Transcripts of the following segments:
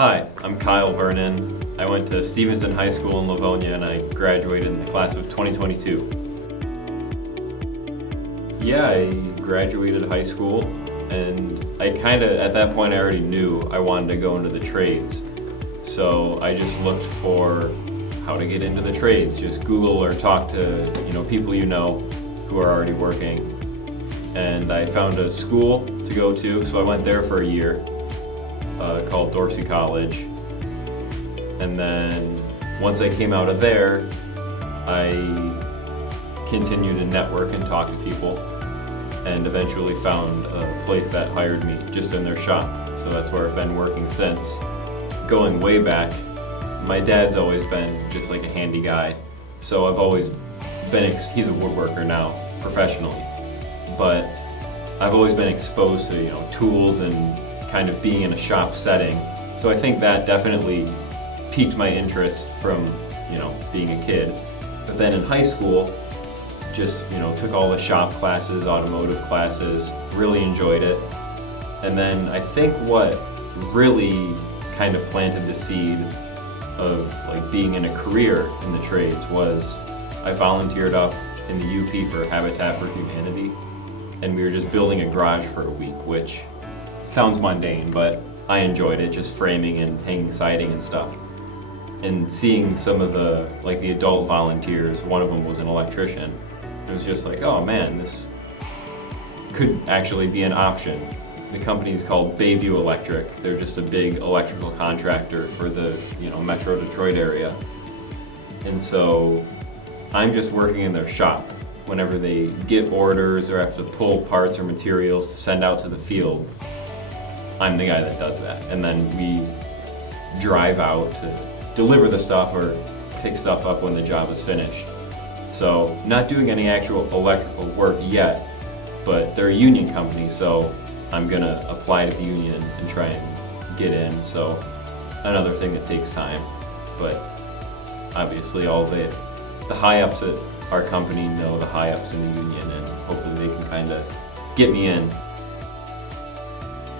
Hi, I'm Kyle Vernon. I went to Stevenson High School in Livonia and I graduated in the class of 2022. Yeah, I graduated high school and I at that point I already knew I wanted to go into the trades. So I just looked for how to get into the trades. Just Google or talk to people who are already working. And I found a school to go to, so I went there for a year. Called Dorsey College, and then once I came out of there I continued to network and talk to people and eventually found a place that hired me just in their shop, so that's where I've been working since. Going way back, my dad's always been just like a handy guy, so I've always been he's a woodworker now professionally, but I've always been exposed to tools and kind of being in a shop setting. So I think that definitely piqued my interest from, being a kid. But then in high school, just, took all the shop classes, automotive classes, really enjoyed it. And then I think what really kind of planted the seed of being in a career in the trades was I volunteered up in the UP for Habitat for Humanity, and we were just building a garage for a week, which sounds mundane, but I enjoyed it, just framing and hanging siding and stuff. And seeing some of the adult volunteers, one of them was an electrician. It was just like, oh man, this could actually be an option. The company is called Bayview Electric. They're just a big electrical contractor for the Metro Detroit area. And so I'm just working in their shop. Whenever they get orders or have to pull parts or materials to send out to the field, I'm the guy that does that. And then we drive out to deliver the stuff or pick stuff up when the job is finished. So not doing any actual electrical work yet, but they're a union company, so I'm gonna apply to the union and try and get in. So another thing that takes time, but obviously all the high-ups at our company know the high-ups in the union, and hopefully they can kind of get me in.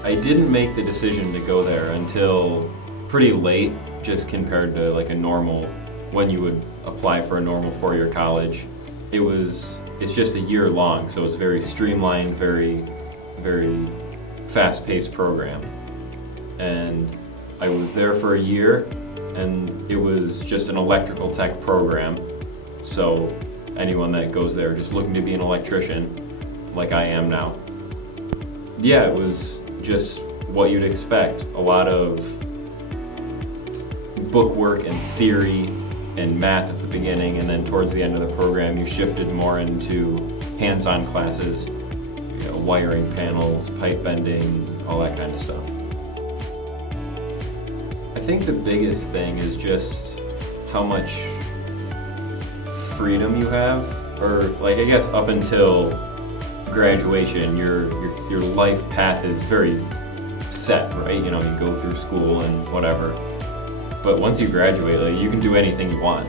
I didn't make the decision to go there until pretty late, just compared to a normal, when you would apply for a normal four-year college. It's just a year long, so it's very streamlined, very, very fast-paced program. And I was there for a year, and it was just an electrical tech program. So anyone that goes there just looking to be an electrician, like I am now. Yeah, it was just what you'd expect. A lot of bookwork and theory and math at the beginning, and then towards the end of the program you shifted more into hands-on classes, wiring panels, pipe bending, all that kind of stuff. I think the biggest thing is just how much freedom you have, or I guess up until graduation, your life path is very set, right? You go through school and whatever. But once you graduate, you can do anything you want.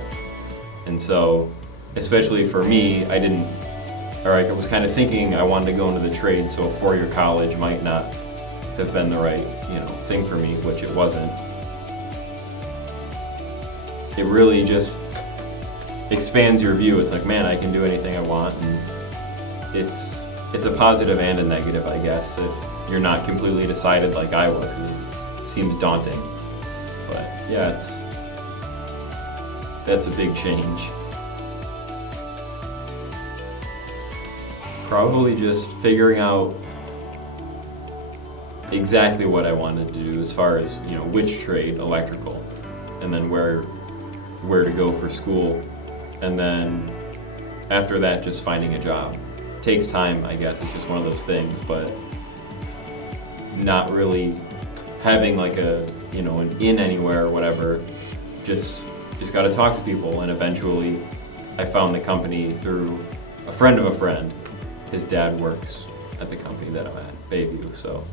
And so, especially for me, I was kind of thinking I wanted to go into the trade, so a four-year college might not have been the right, thing for me, which it wasn't. It really just expands your view. It's like, man, I can do anything I want, and it's a positive and a negative, I guess, if you're not completely decided like I was, because it seems daunting. But yeah, that's a big change. Probably just figuring out exactly what I wanted to do as far as, which trade, electrical, and then where to go for school. And then after that, just finding a job. Takes time, I guess. It's just one of those things, but not really having an in anywhere or whatever. Just got to talk to people, and eventually I found the company through a friend of a friend. His dad works at the company that I'm at, Bayview. So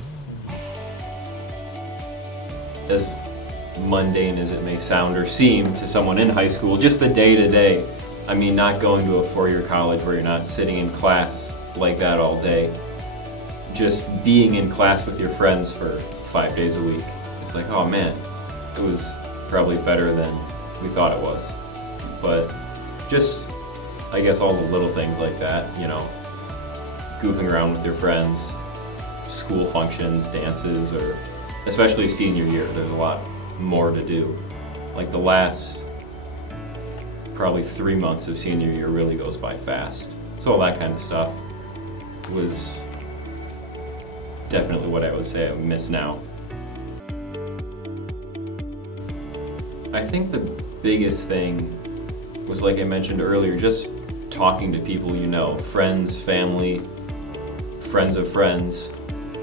as mundane as it may sound or seem to someone in high school, just the day-to-day. I mean, not going to a four-year college where you're not sitting in class like that all day. Just being in class with your friends for 5 days a week. It's like, oh man, It was probably better than we thought it was. But just, I guess, all the little things like that, goofing around with your friends, school functions, dances, or especially senior year, there's a lot more to do. Like the last probably 3 months of senior year really goes by fast. So all that kind of stuff was definitely what I would say I miss now. I think the biggest thing was, like I mentioned earlier, just talking to people friends, family, friends of friends,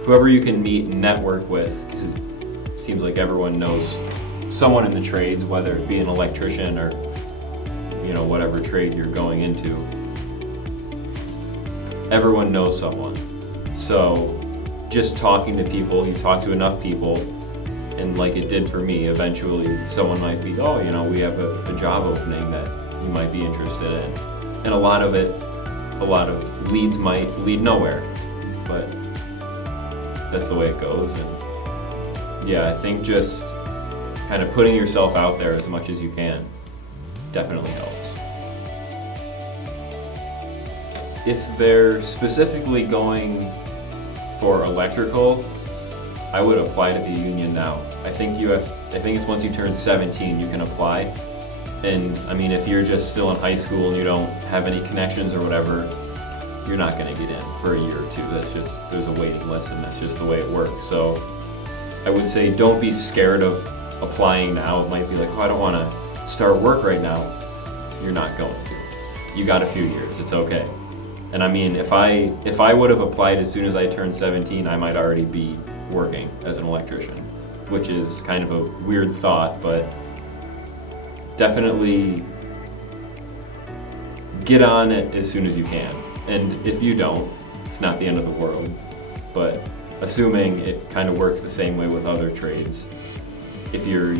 whoever you can meet and network with, because it seems like everyone knows someone in the trades, whether it be an electrician or whatever trade you're going into. Everyone knows someone. So just talking to people, you talk to enough people, and like it did for me, eventually someone might be, we have a job opening that you might be interested in. And a lot of leads might lead nowhere, but that's the way it goes. And yeah, I think just kind of putting yourself out there as much as you can definitely helps. If they're specifically going for electrical, I would apply to the union now. I think it's once you turn 17 you can apply. And I mean, if you're just still in high school and you don't have any connections or whatever, you're not gonna get in for a year or two. There's a waiting list, and that's just the way it works. So I would say don't be scared of applying now. It might be like, I don't wanna start work right now. You're not going to. You got a few years, it's okay. And I mean, if I would have applied as soon as I turned 17, I might already be working as an electrician, which is kind of a weird thought, but definitely get on it as soon as you can. And if you don't, it's not the end of the world. But assuming it kind of works the same way with other trades, if you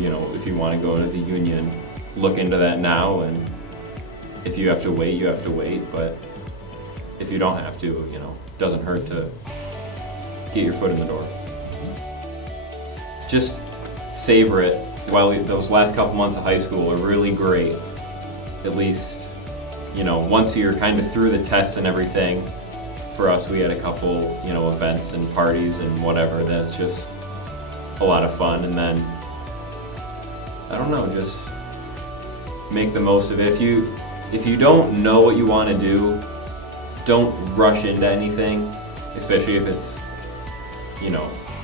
want to go into the union, look into that now, and if you have to wait, you have to wait. But if you don't have to, it doesn't hurt to get your foot in the door. Just savor it while those last couple months of high school are really great. At least, once you're kind of through the tests and everything. For us, we had a couple, events and parties and whatever. That's just a lot of fun. And then, I don't know, just make the most of it. If you don't know what you want to do, don't rush into anything, especially if it's,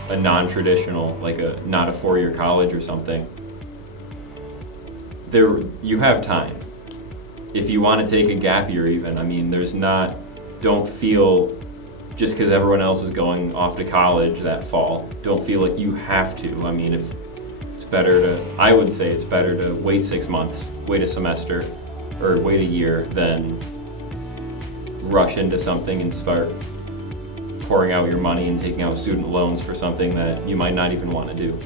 a non-traditional, like not a 4-year college or something. You have time. If you want to take a gap year even, don't feel, just because everyone else is going off to college that fall, don't feel like you have to. I would say it's better to wait 6 months, wait a semester, or wait a year than rush into something and start pouring out your money and taking out student loans for something that you might not even want to do.